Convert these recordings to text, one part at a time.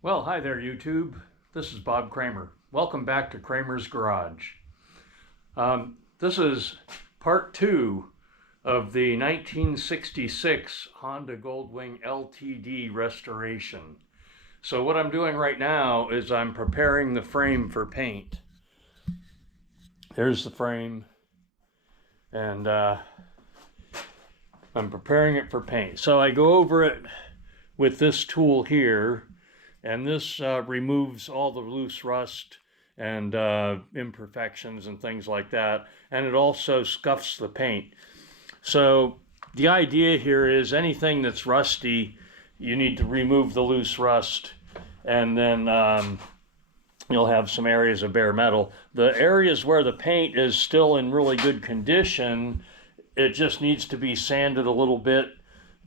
Well, hi there, YouTube. This is Bob Kramer. Welcome back to Kramer's Garage. This is part two of the 1966 Honda Goldwing LTD restoration. So what I'm doing right now is I'm preparing the frame for paint. There's the frame, and I'm preparing it for paint. So I go over it with this tool here, and this removes all the loose rust and imperfections and things like that, and it also scuffs the paint. So the idea here is anything that's rusty, you need to remove the loose rust, and then you'll have some areas of bare metal. The areas where the paint is still in really good condition, it just needs to be sanded a little bit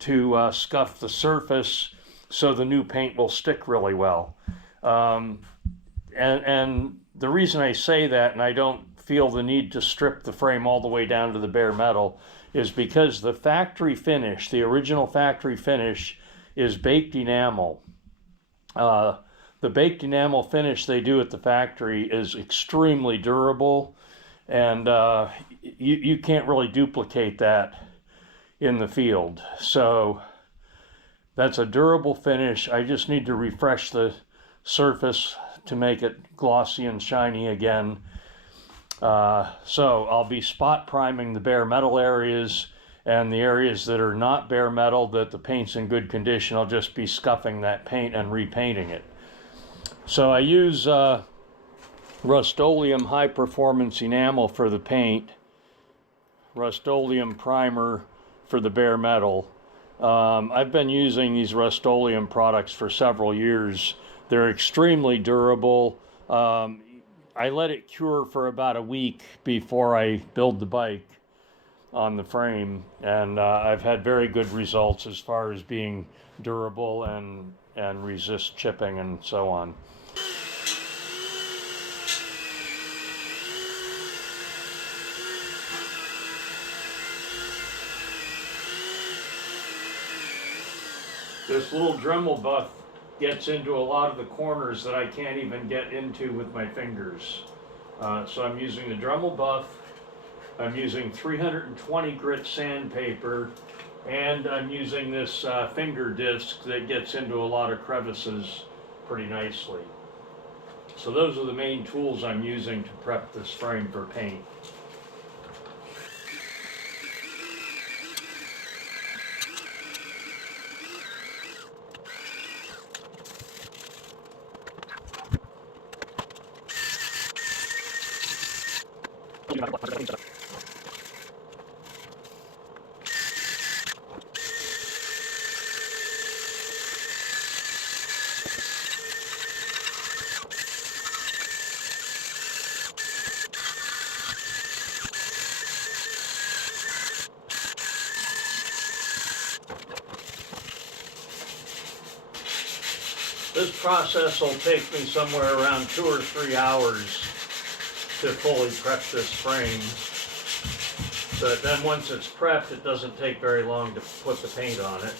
to scuff the surface so the new paint will stick really well. And the reason I say that, and I don't feel the need to strip the frame all the way down to the bare metal, is because the factory finish, the original factory finish, is baked enamel. The baked enamel finish they do at the factory is extremely durable, and you can't really duplicate that in the field. So that's a durable finish. I just need to refresh the surface to make it glossy and shiny again. So I'll be spot priming the bare metal areas, and the areas that are not bare metal, that the paint's in good condition, I'll just be scuffing that paint and repainting it. So I use Rust-Oleum high performance enamel for the paint, Rust-Oleum primer for the bare metal. I've been using these Rust-Oleum products for several years. They're extremely durable. I let it cure for about a week before I build the bike on the frame, and I've had very good results as far as being durable and resist chipping and so on. This little Dremel buff gets into a lot of the corners that I can't even get into with my fingers. So I'm using the Dremel buff, I'm using 320 grit sandpaper, and I'm using this finger disc that gets into a lot of crevices pretty nicely. So those are the main tools I'm using to prep this frame for paint. This process will take me somewhere around 2 or 3 hours to fully prep this frame. But then once it's prepped, it doesn't take very long to put the paint on it.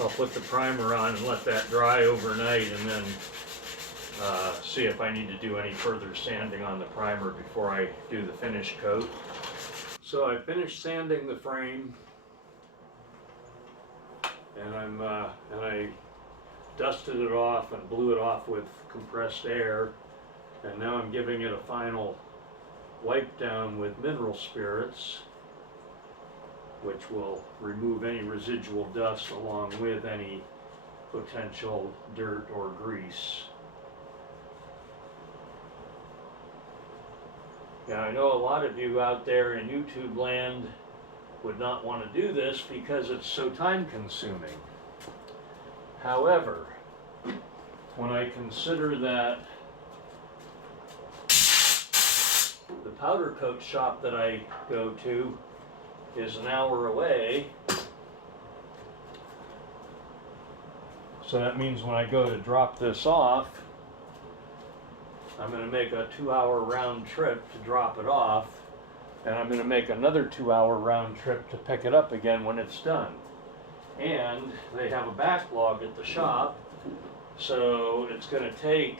I'll put the primer on and let that dry overnight, and then see if I need to do any further sanding on the primer before I do the finish coat. So I finished sanding the frame, and I dusted it off and blew it off with compressed air, and now I'm giving it a final wipe down with mineral spirits, which will remove any residual dust along with any potential dirt or grease. Now I know a lot of you out there in YouTube land would not want to do this because it's so time consuming. However, when I consider that the powder coat shop that I go to is an hour away, so that means when I go to drop this off, I'm going to make a 2-hour round trip to drop it off, and I'm going to make another 2-hour round trip to pick it up again when it's done. and they have a backlog at the shop, so it's going to take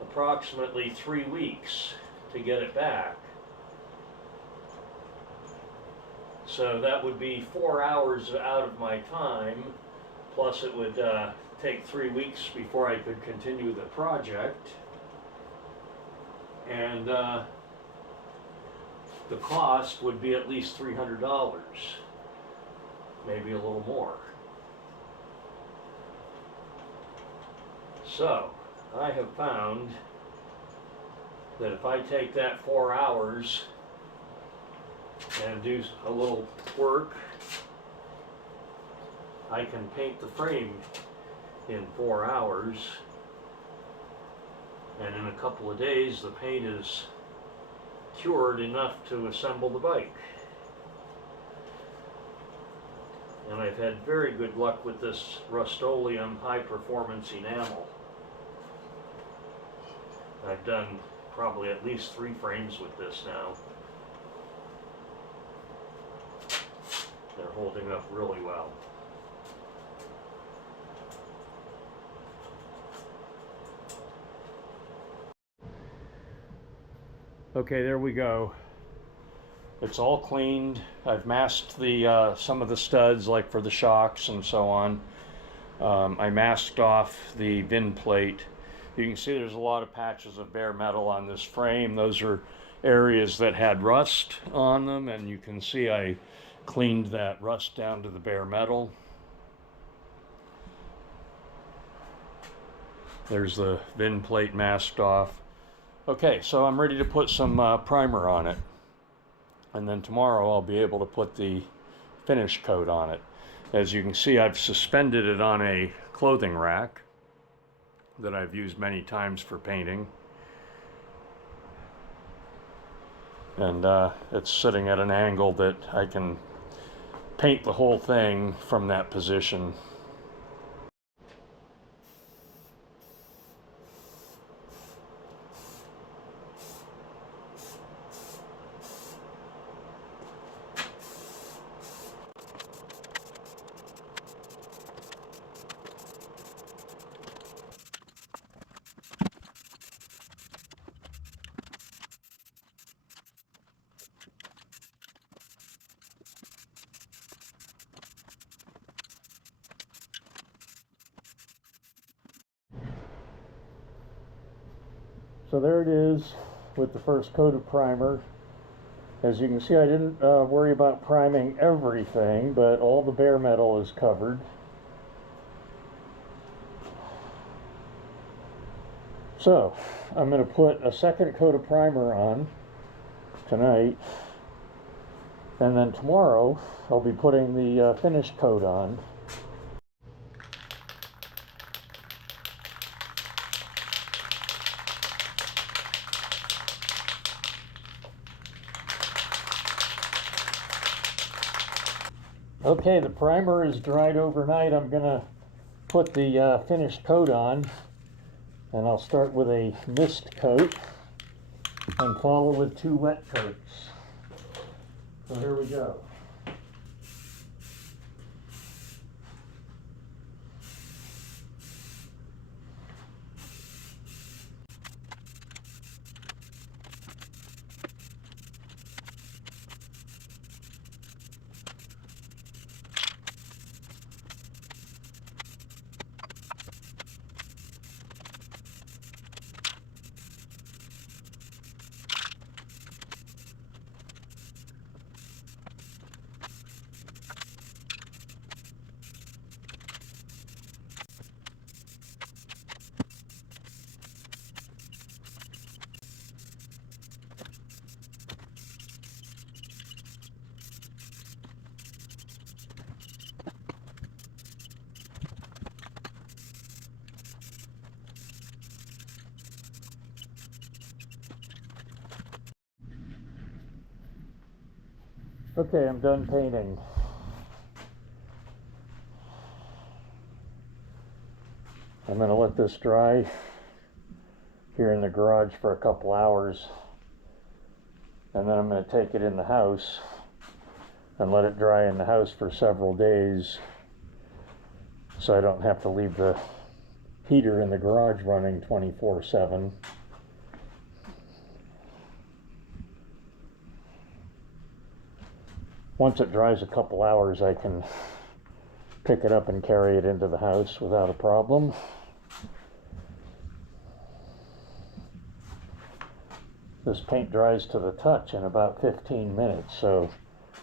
approximately 3 weeks to get it back. So that would be 4 hours out of my time, plus it would take 3 weeks before I could continue the project. And the cost would be at least $300, maybe a little more. So I have found that if I take that 4 hours and do a little work, I can paint the frame in 4 hours, and in a couple of days the paint is cured enough to assemble the bike. And I've had very good luck with this Rust-Oleum high-performance enamel. I've done probably at least 3 frames with this now. They're holding up really well. Okay, there we go. It's all cleaned. I've masked the some of the studs, like for the shocks and so on. I masked off the VIN plate. You can see there's a lot of patches of bare metal on this frame. Those are areas that had rust on them, and you can see I cleaned that rust down to the bare metal. There's the VIN plate masked off. Okay, so I'm ready to put some primer on it. And then tomorrow I'll be able to put the finish coat on it. As you can see, I've suspended it on a clothing rack that I've used many times for painting. And it's sitting at an angle that I can paint the whole thing from that position. So there it is with the first coat of primer. As you can see, I didn't worry about priming everything, but all the bare metal is covered. So I'm going to put a second coat of primer on tonight, and then tomorrow I'll be putting the finish coat on. Okay, the primer is dried overnight. I'm going to put the finished coat on, and I'll start with a mist coat and follow with 2 wet coats. So here we go. Okay, I'm done painting. I'm going to let this dry here in the garage for a couple hours, and then I'm going to take it in the house and let it dry in the house for several days so I don't have to leave the heater in the garage running 24/7. Once it dries a couple hours, I can pick it up and carry it into the house without a problem. This paint dries to the touch in about 15 minutes, so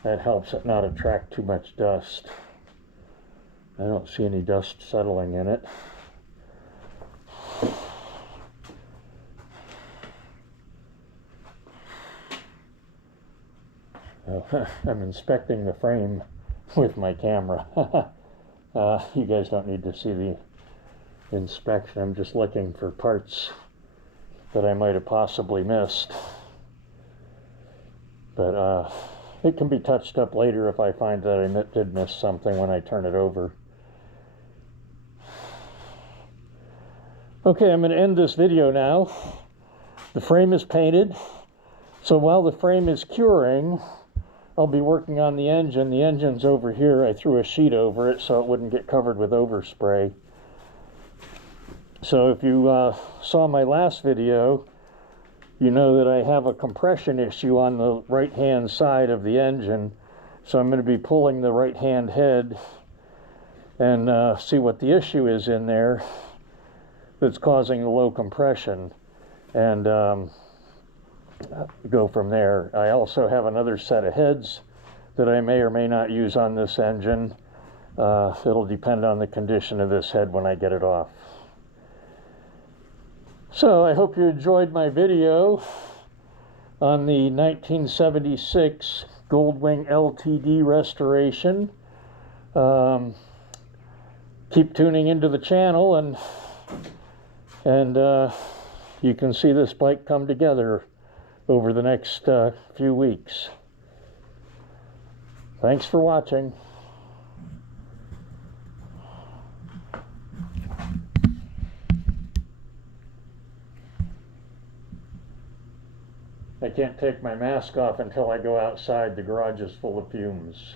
that helps it not attract too much dust. I don't see any dust settling in it. I'm inspecting the frame with my camera. You guys don't need to see the inspection. I'm just looking for parts that I might have possibly missed. But it can be touched up later if I find that I did miss something when I turn it over. Okay, I'm going to end this video now. The frame is painted. So while the frame is curing, I'll be working on the engine. The engine's over here. I threw a sheet over it so it wouldn't get covered with overspray. So if you saw my last video, you know that I have a compression issue on the right-hand side of the engine. So I'm going to be pulling the right-hand head and see what the issue is in there that's causing the low compression, and go from there. I also have another set of heads that I may or may not use on this engine. It'll depend on the condition of this head when I get it off. So I hope you enjoyed my video on the 1976 Goldwing LTD restoration. Keep tuning into the channel, and you can see this bike come together over the next few weeks. Thanks for watching. I can't take my mask off until I go outside. The garage is full of fumes.